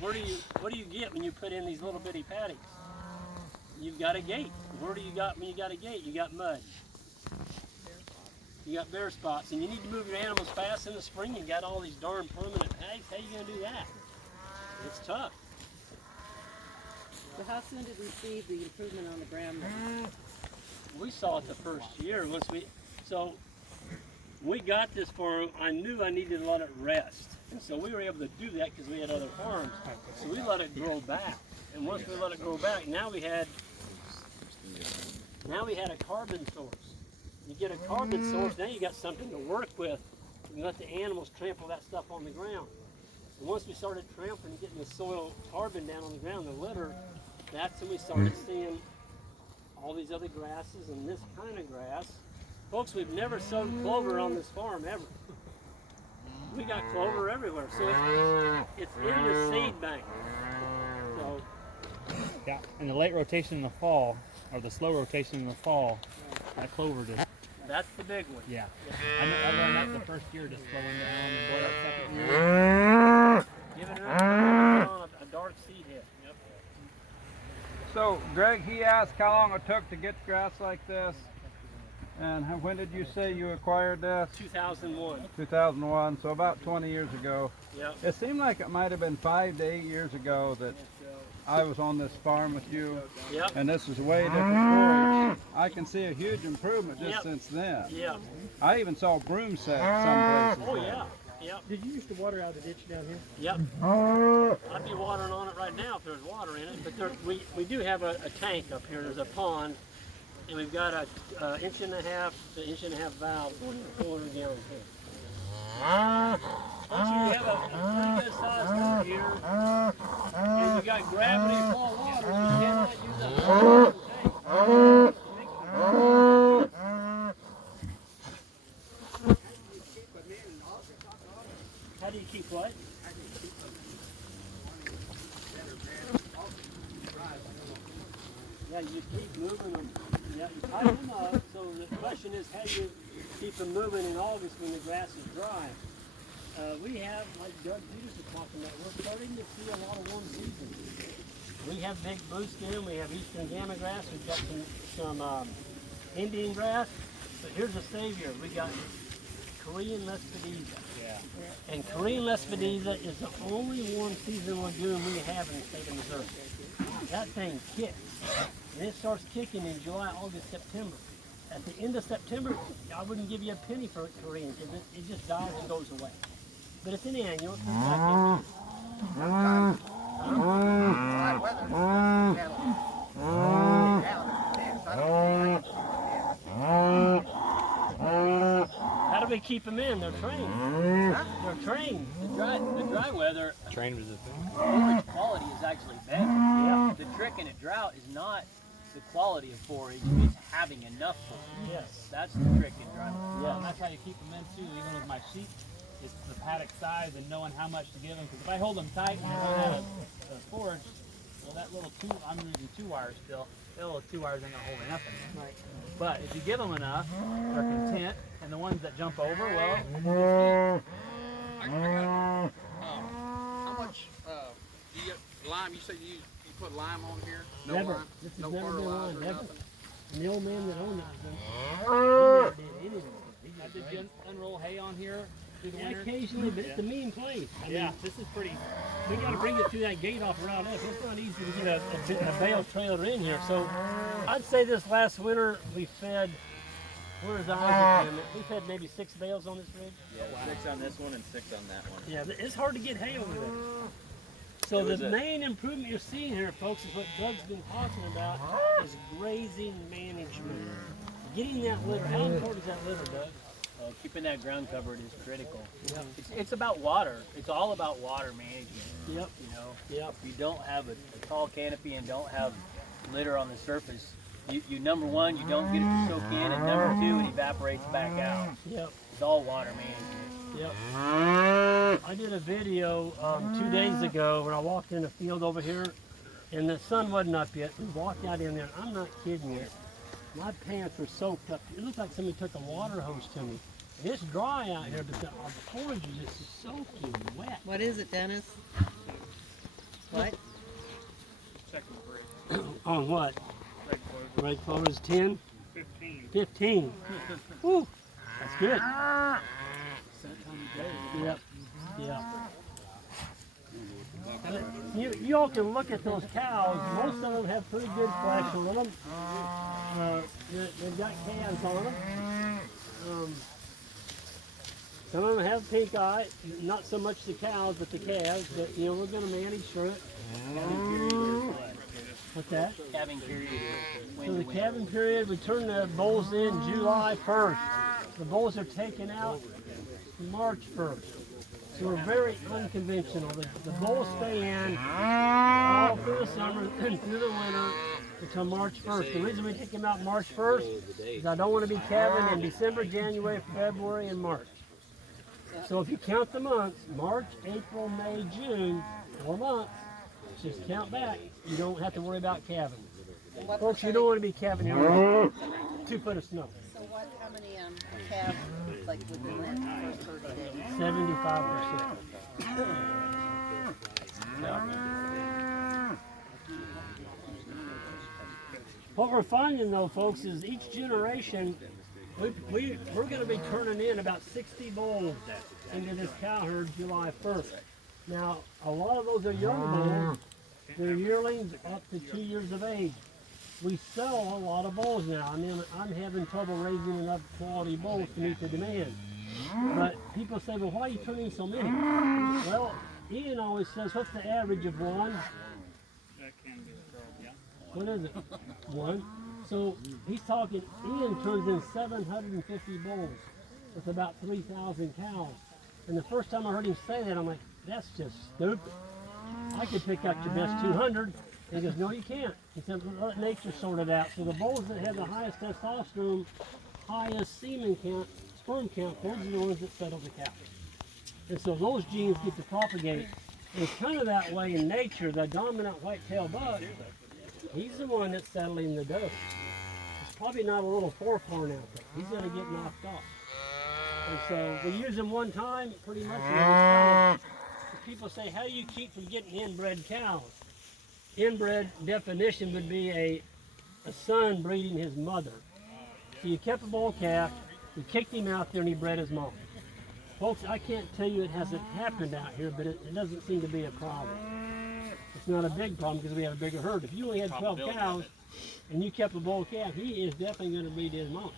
what do you get when you put in these little bitty paddocks? You've got a gate. Where do you got when you got a gate? You got mud. You got bare spots, and you need to move your animals fast in the spring. You got all these darn permanent paddocks. How you gonna do that? It's tough. So how soon did we see the improvement on the ground? We saw it the first year. So we got this farm. I knew I needed to let it rest, and so we were able to do that because we had other farms. So we let it grow back, and once we let it grow back, now we had a carbon source. You get a carbon source, now you got something to work with. You let the animals trample that stuff on the ground. And once we started trampling and getting the soil carbon down on the ground, the litter, that's when we started seeing all these other grasses and this kind of grass. Folks, we've never sowed clover on this farm ever. We got clover everywhere, so it's in the seed bank. So, yeah, and the late rotation in the fall, or the slow rotation in the fall, that clover just. That's the big one. Yeah. I learned that the first year, just slowing down, and boy, that second year. Give it a dark seed head. Yep. So, Greg, he asked how long it took to get grass like this. And when did you say you acquired this? 2001. 2001, so about 20 years ago. Yep. It seemed like it might have been 5 to 8 years ago that I was on this farm with you. Yep. And this is way different forage. I can see a huge improvement just since then. Yeah. I even saw broom set some places. Oh yeah. Yep. Did you used to water out the ditch down here? Yep. I'd be watering on it right now if there's water in it, but we do have a tank up here. There's a pond, and we've got a inch and a half valve going to 400 gallon tank. Once you have a pretty good sized one here, and you got gravity full water, you cannot use a tank. How do you keep what? Yeah, you keep moving them. Yeah, you tie them up. So the question is, how do you keep them moving in August when the grass is dry? We have, like Doug Peters was talking about, we're starting to see a lot of one season. We have big blue stem, we have eastern gamma grass, we've got some Indian grass, but here's a savior. We got Korean Lespedeza. Yeah. And Korean Lespedeza is the only one season legume we have in the state of Missouri. That thing kicks. And it starts kicking in July, August, September. At the end of September, I wouldn't give you a penny for Korean because it just dies and goes away. But it's an annual. It's like how do we keep them in? They're trained. They're trained. The dry weather, Train was a thing. forage quality is actually better. Yeah. The trick in a drought is not the quality of forage, it's having enough forage. Yes. That's the trick in dry weather. Yeah. And that's how you keep them in too, even with my sheep. It's the paddock size and knowing how much to give them. Because if I hold them tight and run out of forage, well, that little I'm using 2 wires still. That little 2 wires ain't gonna hold nothing. Right. But if you give them enough, they're content. And the ones that jump over, well, How much do you get lime? You said you put lime on here? No Never. lime? This has No never been fertilizer, on, never. nothing? And the old man that owned that thing, he never did anything. now, did you unroll hay on here through the Yeah, winter? occasionally, but it's a mean place. I Yeah, mean, this is pretty. we got to bring it through that gate off Route F. It's not easy to get a bale trailer in here. So I'd say this last winter we fed, where's Isaac? We fed maybe 6 bales on this rig. Yeah, 6 on this one and 6 on that one. Yeah, it's hard to get hay over there. So the main improvement you're seeing here, folks, is what Doug's been talking about, is grazing management. Getting that litter. How important is that litter, Doug? Keeping that ground covered is critical. Yep. It's about water. It's all about water management. Yep. You know, Yep. if you don't have a tall canopy and don't have litter on the surface, you number one, you don't get it to soak in, and number 2, it evaporates back out. Yep. It's all water management. Yep. I did a video 2 days ago when I walked in the field over here, and the sun wasn't up yet. We walked out in there. I'm not kidding you. My pants were soaked up. It looked like somebody took a water hose to me. And it's dry out here, but the forage is just soaking wet. What is it, Dennis? What? Check the brake. On what? Brake closure. Brake closers 10? 15. 15. Woo, that's good. Yep, yep. You all can look at those cows. Most of them have pretty good flesh on them. They've got calves on them. Some of them have pink eye. Not so much the cows, but the calves. But you know, we're going to manage through it. What's that? Calving period. So the calving period, we turn the bulls in July 1st. The bulls are taken out March 1st. So we're very unconventional. The bulls stay in all through the summer and through the winter until March 1st. The reason we take them out March 1st is I don't want to be calving in December, January, February, and March. So if you count the months, March, April, May, June, 4 months, just count back. You don't have to worry about calving. Folks, you don't want to be calving here 2 foot of snow. So what, how many calves, like, within that first 30 days? 75%. What we're finding though, folks, is each generation, we're going to be turning in about 60 bulls into this cow herd July 1st. Now, a lot of those are young bulls. They're yearlings up to 2 years of age. We sell a lot of bulls now. I mean, I'm having trouble raising enough quality bulls to meet the demand. But people say, well, why are you turning so many? Well, Ian always says, what's the average of one? That can be a problem, yeah. What is it? 1. So he's talking, Ian turns in 750 bulls with about 3,000 cows. And the first time I heard him say that, I'm like, that's just stupid. I could pick out your best 200. And he goes, no, you can't. He said, let nature sort it out. So the bulls that have the highest testosterone, highest semen count, sperm count, those are the ones that settle the cow. And so those genes get to propagate. And it's kind of that way in nature. The dominant white-tailed buck, he's the one that's settling the doe. It's probably not a little forecorn out there. He's going to get knocked off. And so we use them one time, pretty much. And people say, how do you keep from getting inbred cows? Inbred definition would be a son breeding his mother. So you kept a bull calf, you kicked him out there and he bred his mom. Folks, I can't tell you it hasn't happened out here, but it doesn't seem to be a problem. It's not a big problem because we have a bigger herd. If you only had 12 cows and you kept a bull calf, he is definitely going to breed his mom.